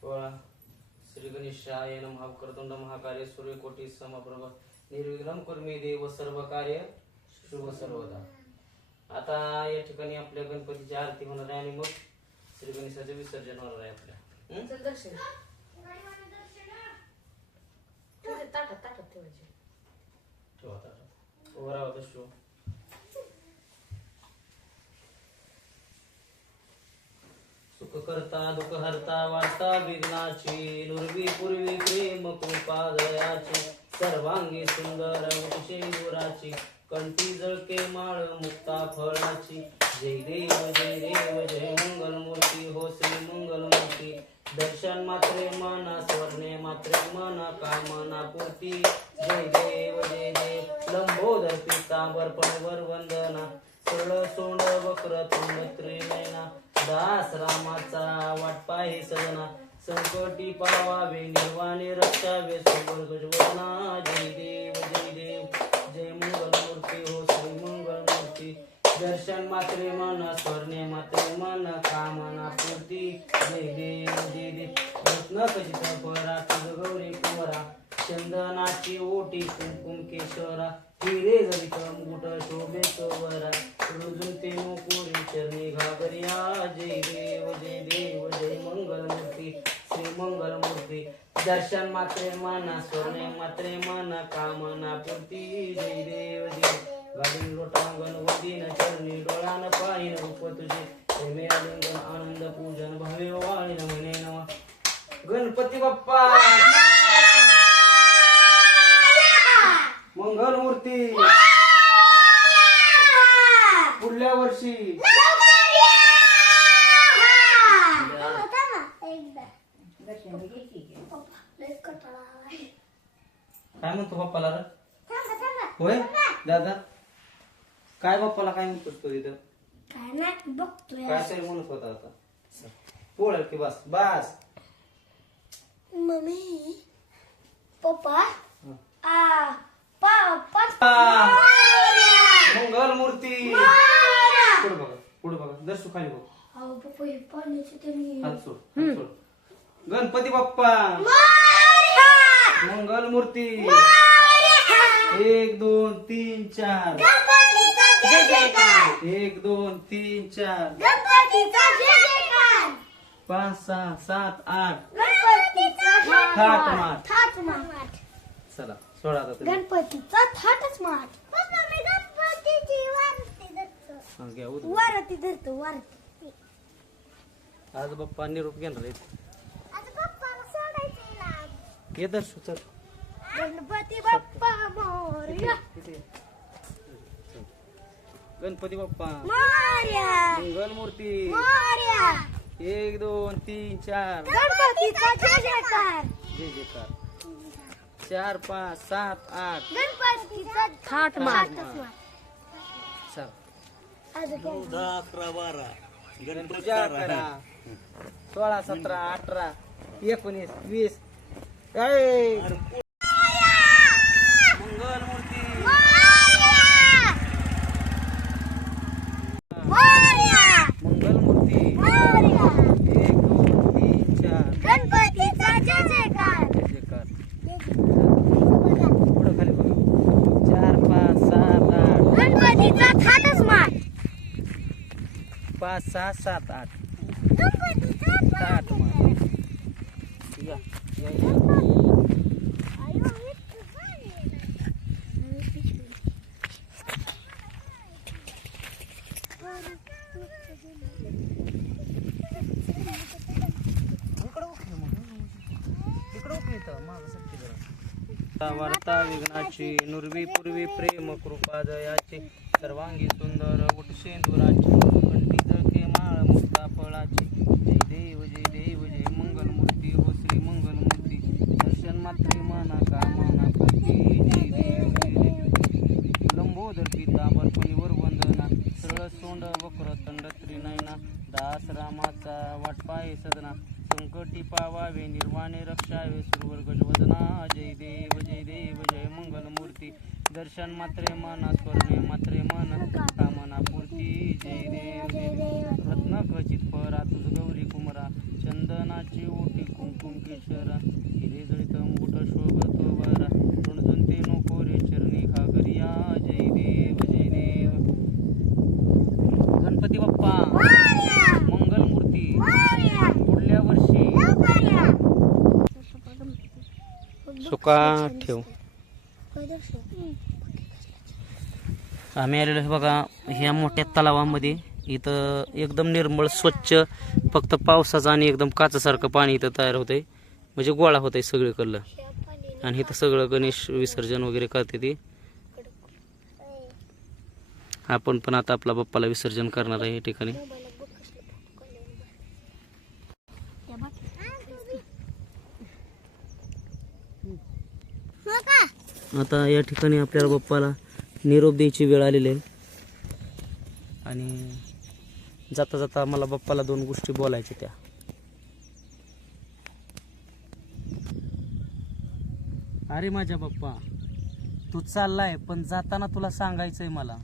श्री गणेशाय नमः. करतुंड महाकार्य सूर्यकोटी समप्रभ निर्विघ्न कुर्मी देव सर्व कार्य शुभ सर्वदा. आता या ठिकाणी आपल्या गणपतीची आरती होणार आहे आणि मग श्री गणेशाचं विसर्जन होणार आहे आपल्या? चल दर्शन. ताटात ताटात ठेवायचे. ठेवा ताटात. उभं राहा दस्यू. सुख करता दुःख हरता वार्ता विघ्नाची नुरवी पूर्वी प्रेम कृपा दयाची. सर्वांगी सुंदर गुराची कंठी जळके माळ मुक्ता फळाची. जय देव जय देव जय मंगल मूर्ती हो श्री मंगल मूर्ती दर्शन मात्रे मना स्वर्णे मात्रे मना कामना पूर्ती. जय देव जय देव. लंबोदर पितांबर पणवर वंदना. सरळ सोंड वक्र तुंड त्रिनयना दास रामाचा वाट पाहे सदना संकटी पावावे निर्वाणे रक्षावे. सुवर्गजवदना जय देव जय देव. जय मंगल मूर्ती हो श्री मंगल मूर्ती दर्शन मात्रे मन स्वर्णे मात्रे मन. कामना पूर्ती. जय देव जय देव. रत्न खचित परा तुझ गौरी कुमरा चंदनाची ओटी कुमकुम केशरा. हिरे जरी मुकुट शोभे वरा. मूर्ती दर्शन मात्रे मना स्वर्णे मात्रे मन कामना पूर्ती जय देव जय गाडी लोटांगण वदीन चरणी डोळान पाहिन रूप तुझे प्रेमे आलिंगन आनंद पूजन भावे वाळीन म्हणे नवा गणपती बाप्पा मंगल मूर्ती पुढल्या वर्षी काय म्हणतो बाप्पाला रे? होय? दादा काय बाप्पाला काय म्हणतोस तू इथं? काय नाही बघतोय काय तरी म्हणत होता आता. पोळ की बस बस. Mummy papa. आ पापा आ, मंगल मूर्ती. पुढे बघा पुढे बघा. दर्शू खाली बघ. अहो पप्पा हे पाण्याचे त्यांनी हात सोड हात सोड. गणपती बाप्पा. मंगल मूर्ती. एक दोन तीन चार. जय जयकार. एक दोन तीन चार. गणपतीचा जय जयकार. पाच सहा सात आठ. गणपतीचा थाट चला सोडा आता तुम्ही. गणपतीचा थाटच माठ. पप्पा मी गणपतीची वारती धरतो. हा, घ्या उद्या. वारती धरतो वारती. आज बाप्पा निरोप घेणार आहेत. पप्पाला सोडायचे ना. ये दर्शू चल. गणपती बाप्पा मोरया. गणपती बाप्पा. मोरया. मंगल मूर्ती मोरया. एक दोन तीन चार. गणपतीचा जय जयकार. जय जयकार. चार पाच सात आठ. गणपतीचा थाट माठ. चल. पूजा करा. सोळा सतरा अठरा एकोणीस वीस! मंगल मूर्ती मंगल मूर्ती एक दोन तीन चार गणपतीचा जय जयकार जय जयकार पुढं खाली बघा चार पाच सात आठ गणपतीचा थाटच माठ पाच सहा सात आठ. आठ. वार्ता विघ्नाची नुरवी पूर्वी प्रेम कृपा दयाची. सर्वांगी सुंदर उठशेंदुराची कंठी जळके माळ मुक्ता फळाची. जय देव जय देव जय मंगल मूर्ती हो श्री मंगल मूर्ती दर्शन मात्रे का माना पती जय देव जय देव. लंबोदर पिता बर्फणीवर वंदना सरळ सोंड वक्र तंड त्रिनयना. दास रामाचा वाट सदना संकटी पावावे निर्वाणे रक्षावे सुरवर्ग जय देव जय देव जय मंगल मूर्ती दर्शन मात्रे मना स्वर्णे मात्रे मन कामना पूर्ती जय देव जय देव. रत्न खचित परा तुझ गौरी कुमरा. चंदनाची ओटी कुम कुंकुम केशरा. हिरे जळित मुकुट शोभतो बारा ऋणजंते नको रे चरणी घागरिया. जय देव जय देव. गणपती बाप्पा. मंगल मूर्ती पुढल्या वर्षी. सुका ठेव. आम्ही आलेलो आहे बघा ह्या मोठ्या तलावामध्ये. इथं एकदम निर्मळ स्वच्छ फक्त पावसाचं आणि एकदम काचासारखं पाणी इथं तयार होतंय. म्हणजे गोळा होतंय सगळीकडलं. आणि इथं सगळं गणेश विसर्जन वगैरे करते ती. आपण पण आता आपला बाप्पाला विसर्जन करणार आहे या ठिकाणी. आता या ठिकाणी आपल्याला बाप्पाला निरोप द्यायची वेळ आलेली आहे. आणि जाता जाता मला बाप्पाला दोन गोष्टी बोलायच्या त्या. अरे माझ्या बाप्पा तू चाललाय पण जाताना तुला सांगायचंय मला.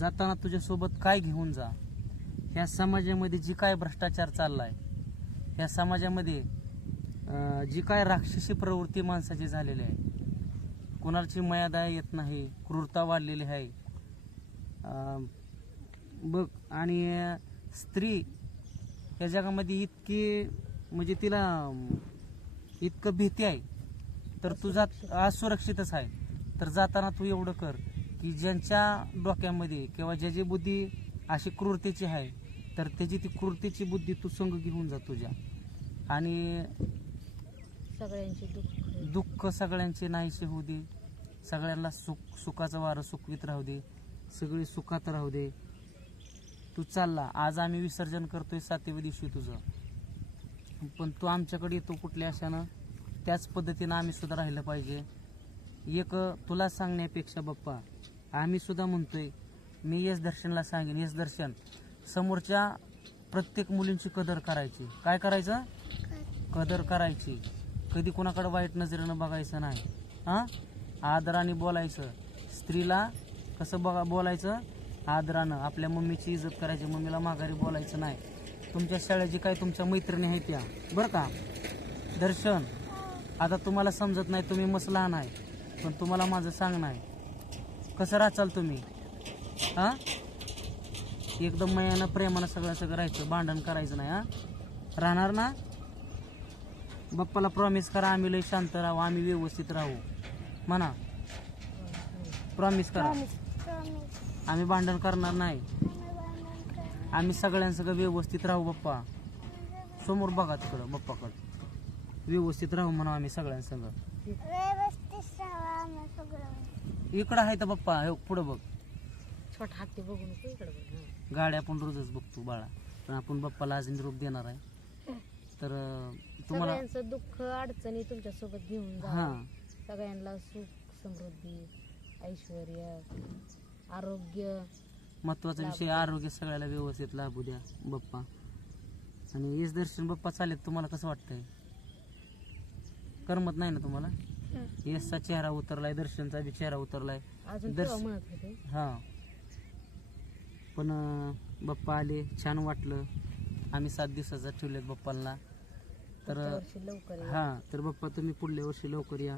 जाताना तुझ्यासोबत काय घेऊन जा? ह्या समाजामध्ये जी काय भ्रष्टाचार चाललाय ह्या समाजामध्ये जी काय राक्षसी प्रवृत्ती माणसाची झालेली आहे कोणाची मयादा येत नाही क्रूरता वाढलेली आहे. बघ आणि स्त्री या जगामध्ये इतकी म्हणजे तिला इतकं भीती आहे तर तू जात असुरक्षितच आहे. तर जाताना तू एवढं कर की ज्यांच्या डोक्यामध्ये किंवा ज्याची बुद्धी अशी क्रूरतेची आहे तर त्याची ती क्रूरतेची बुद्धी तू संग घेऊन जा तुझ्या. आणि सगळ्यांची दुःख. दुःख सगळ्यांचे नाहीसे होऊ दे. सगळ्यांना सुख सुखाचं वारं सुखवीत राहू दे. सगळी सुखात राहू दे. तू चालला आज आम्ही विसर्जन करतोय सातव्या दिवशी तुझं. पण तू आमच्याकडे येतो कुठल्या अशानं त्याच पद्धतीनं आम्ही सुद्धा राहिलं पाहिजे. एक तुला सांगण्यापेक्षा बाप्पा आम्ही सुद्धा म्हणतोय मी यश दर्शनला सांगेन. यश दर्शन समोरच्या प्रत्येक मुलींची कदर करायची. काय करायचं? कदर करायची. कधी कोणाकडे वाईट नजरेनं बघायचं नाही. हां? आदराने बोलायचं. स्त्रीला कसं बघा बोलायचं? आदरानं. आपल्या मम्मीची इज्जत करायची. मम्मीला माघारी बोलायचं नाही. तुमच्या शाळेची काय तुमच्या मैत्रिणी आहेत त्या. बरं का? दर्शन. आता तुम्हाला समजत नाही तुम्ही मस्त लहान आहे. पण तुम्हाला माझं सांगणं आहे. कसं राचाल तुम्ही? हां? एकदम मयानं प्रेमानं सगळं सगळं राहायचं. भांडण करायचं नाही हां? राहणार ना? बाप्पाला प्रॉमिस करा आम्ही लय शांत राहू आम्ही व्यवस्थित राहू. म्हणा. प्रॉमिस करा. आम्ही भांडण करणार नाही. आम्ही सगळ्यांसगळं व्यवस्थित राहू बाप्पा. समोर बघा तिकडं बाप्पाकडं. व्यवस्थित राहू म्हणा आम्ही सगळ्यांसंग व्यवस्थित राहा आम्ही सगळं. इकडं आहे तर बाप्पा हे पुढं बघ. छोटा हाती बघू नको इकडे बघ हं. गाड्या आपण रोजच बघतो बाळा. पण आपण बाप्पाला आज निरोप देणार आहे. तर अं, तुम्हाला सगळ्यांचं दुःख अडचणी तुमच्यासोबत घेऊन जा. हां. सगळ्यांना सुख समृद्धी ऐश्वर आरोग्य महत्त्वाचा विषय आरोग्य सगळ्याला व्यवस्थित लाभू द्या बाप्पा. आणि येस दर्शन बाप्पा चालेल तुम्हाला कसं वाटतंय? करमत नाही ना तुम्हाला? येसचा चेहरा उतरलाय दर्शनचा बी चेहरा उतरलाय. अजून दर्श- तेव्हा म्हणत होते. हा. पण अं, बाप्पा आले छान वाटलं. आम्ही सात दिवसाचा ठेवलेत बाप्पाला तर पुढच्या वर्षी लवकर या. हा तर बाप्पा तुम्ही पुढल्या वर्षी लवकर या.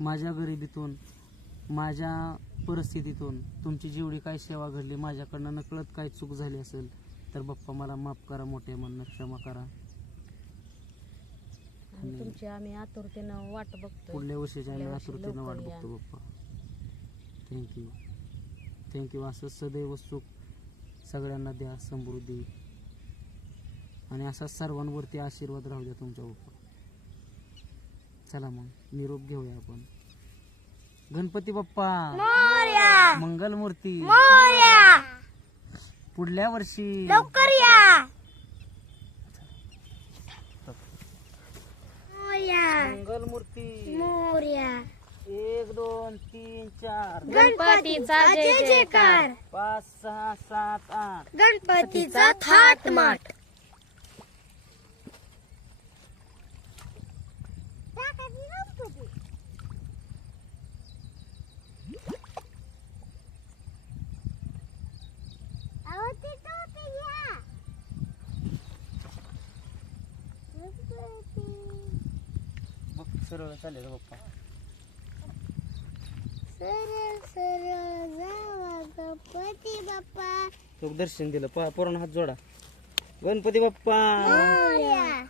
माझ्या गरिबीतून माझ्या परिस्थितीतून तुमची जेवढी काय सेवा घडली माझ्याकडनं नकळत काय चूक झाली असेल तर बाप्पा मला माफ करा मोठे म्हणणं क्षमा करा. आणि तुमची आम्ही आतुरतेनं वाट पुढल्या वर्षीच्या आम्ही आतुरतेनं वाट. बघतो बाप्पा. थँक्यू थँक्यू असं सदैव सुख सगळ्यांना द्या समृद्धी. आणि असा सर्वांवरती आशीर्वाद राहू द्या तुमच्या बाप्पा. चला मग निरोप घेऊया आपण. गणपती बाप्पा. मोरया. मंगलमूर्ती. मोरया. पुढल्या वर्षी. लवकर या. मोरया. मंगलमूर्ती. मोरया. एक दोन तीन चार. गणपतीचा जय जयकार. पाच सहा सात आठ. गणपतीचा थाट माट अहो, ते टोपी घ्या. बघ सरळ चालेल पप्पा. सरळ सरळ जावा गणपती बाप्पा. तो दर्शन दिलं. पहा पोरांना हात जोडा. गणपती बाप्पा. मोरया.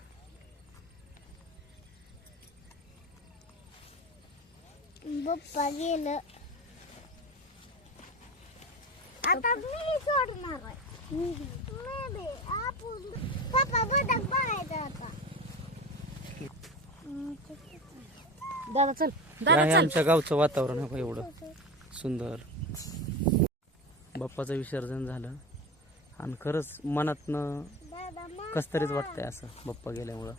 बाप्पा गेलं. आता मी सोडणार आहे. मी बी. आपण. पप्पा बदक बघायचा आता. दादा चल. दादा चल. आमच्या गावचं वातावरण आहे बघा एवढं. सुंदर. बाप्पाचं विसर्जन झालं. आणि खरंच मनातनं कस तरीच वाटतंय असं बाप्पा गेल्यामुळं.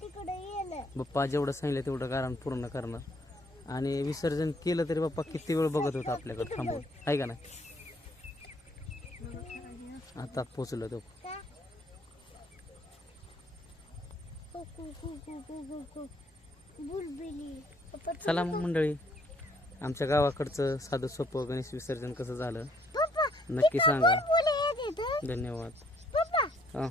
तिकडे बाप्पा जेवढं सांगितलं तेवढं कारण पूर्ण करणं. आणि विसर्जन केलं तरी बाप्पा किती वेळ बघत होता आपल्याकडे थांबून. आहे का नाही? आता पोचलो तो का कु- कु- कु- कु- कु- कु- कु. बुलबुली पप्पा चला मग मंडळी आमच्या गावाकडचं साधं सोपं गणेश विसर्जन कसं झालं? नक्की सांगा. धन्यवाद. हा.